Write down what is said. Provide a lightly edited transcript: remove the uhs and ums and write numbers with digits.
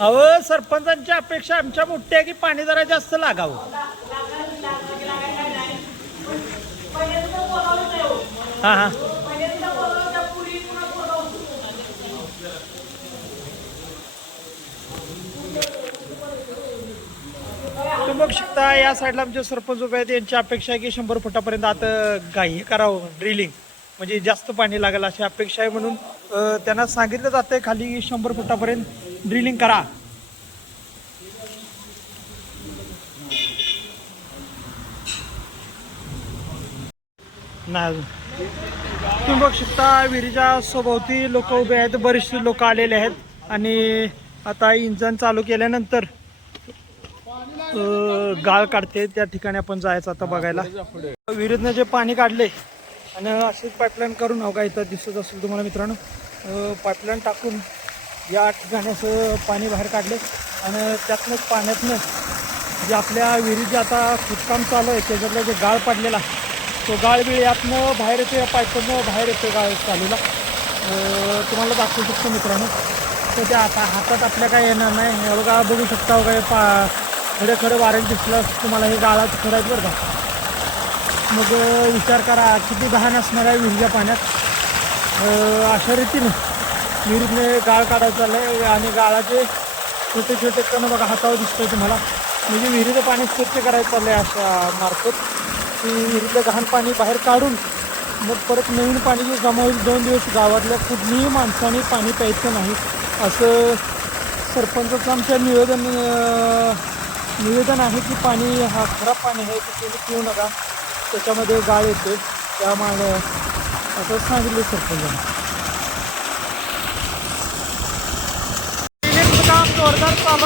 अहो सरपंचांची अपेक्षा आमच्या मोठी आहे की पाणी जरा जास्त लागावं. हा हा तुम्ही बघू शकता या साईडला आमचे सरपंच उभे आहेत. यांची अपेक्षा आहे की 100 फुटापर्यंत आता हे करावं ड्रिलिंग, म्हणजे जास्त पाणी लागेल अशी अपेक्षा आहे. म्हणून त्यांना सांगितलं जातंय खाली 100 फुटापर्यंत ड्रिलिंग करा. नाही तुम्ही बघू शकता विहिरीच्या सभोवती लोक उभे आहेत, बरेचसे लोक आलेले आहेत. आणि आता इंजन चालू केल्यानंतर गाळ काढते त्या ठिकाणी आपण जायचं आता बघायला. विहिरीतनं जे पाणी काढले आणि अशीच पाईपलाईन करून हो का इथं दिसत असेल तुम्हाला मित्रांनो, पाईपलाईन टाकून या ठिकाणी असं पाणी बाहेर काढले. आणि त्यातनं पाण्यातनं जे आपल्या विहिरीचे आता खोदकाम चालू आहे त्याच्यातलं जे गाळ पडलेला तो गाळ बी यातनं बाहेर येतो, या पाईपमधनं बाहेर येतो गाळ चालूला. तुम्हाला दाखवू शकतो मित्रांनो. तर ते आता हातात आपल्या काय येणार नाही. हे बघा बघू शकता बघा खडे खडे वाऱ्याने दिसलं तुम्हाला हे गाळाचं खडायचं बरं का. मग विचार करा किती घाण असणार आहे विहिरीच्या पाण्यात. अशा रीतीने विहिरीतने गाळ काढायचं चाललं आणि गाळाचे छोटे छोटे कण बघा हातावर दिसतंय तुम्हाला. म्हणजे विहिरीचं पाणी स्वच्छ करायचं चाललं आहे अशा मार्फत की विहिरीतलं घाण पाणी बाहेर काढून मग परत नवीन पाणी जे जमा होईल 2 दिवस गावातल्या कुठलीही माणसाने पाणी प्यायचं नाही असं सरपंचाचं आमच्या निवेदन आहे की पाणी हा खराब पाणी आहे की तुम्ही पिऊ नका, त्याच्यामध्ये गाळ येते. त्यामुळे असं सांगितलं सरपंचाने. काम जोरदार चालू